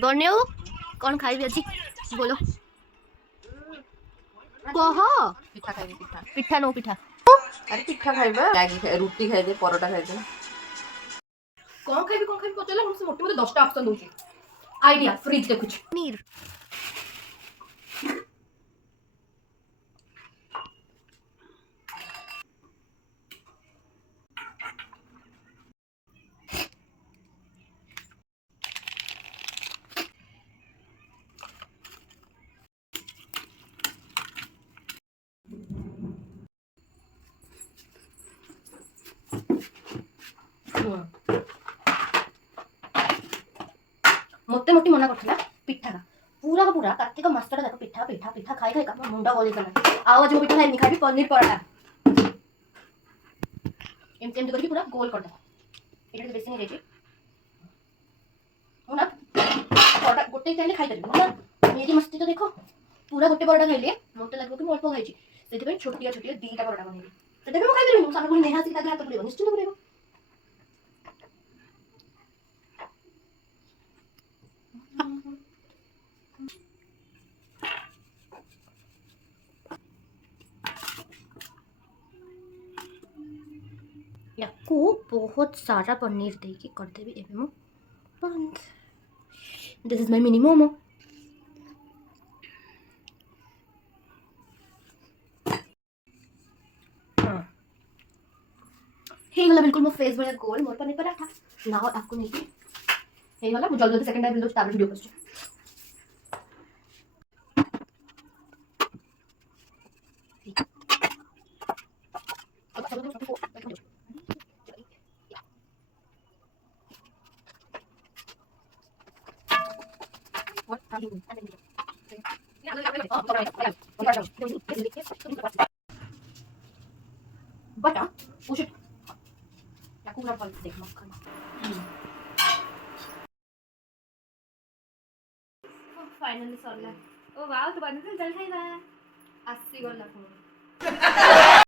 बनेऊ कौन खाइबी अछि बोलो कह पिठा खाइबे पिठा। पिठा नो पिठा अरे पिठा खाइबा मैगी रुटी खाइदे परोटा खाइदे। कौन खाइबे पचारला हमसे मोटे मोटे 10टा ऑप्शन दोची आइडिया फ्रिज देखुछ पनीर मते मोटी मना करथिला पिठा का पूरा का पूरा कार्तिक मास्टर देखो पिठा पिठा पिठा खाई खाई का मुंडा गोली करना आओ जो पिठा नहीं खाई पनीर पराठा एम करके पूरा गोल कर दे एटा बेसी नहीं देची ना पराठा गोटे खाइले खाई देबे ना मेरी मस्ती तो देखो पूरा गोटे पराठा खाइले मते लागो कि मैं अल्प खाइची सेति पे छोटिया छोटिया दीटा पराठा बनेबी सेति पे मैं खाइ देबी सामने कोई नेहा सी ताके हाथ पड़ेबो निश्चित पड़ेबो याको बहुत सारा पनीर देकी कर देबी एबे मो बंद this is my mini momo हे वाला बिल्कुल मो फेस बड़ा गोल मोर पनीर पराठा नाउ आपको नहीं हे वाला मुझे जल्दी second time video start video कर बटा उसे या पूरा पल देख मक्खन फाइनली सरला ओ वाओ तो बनते जल खाइबा आसी गला फोन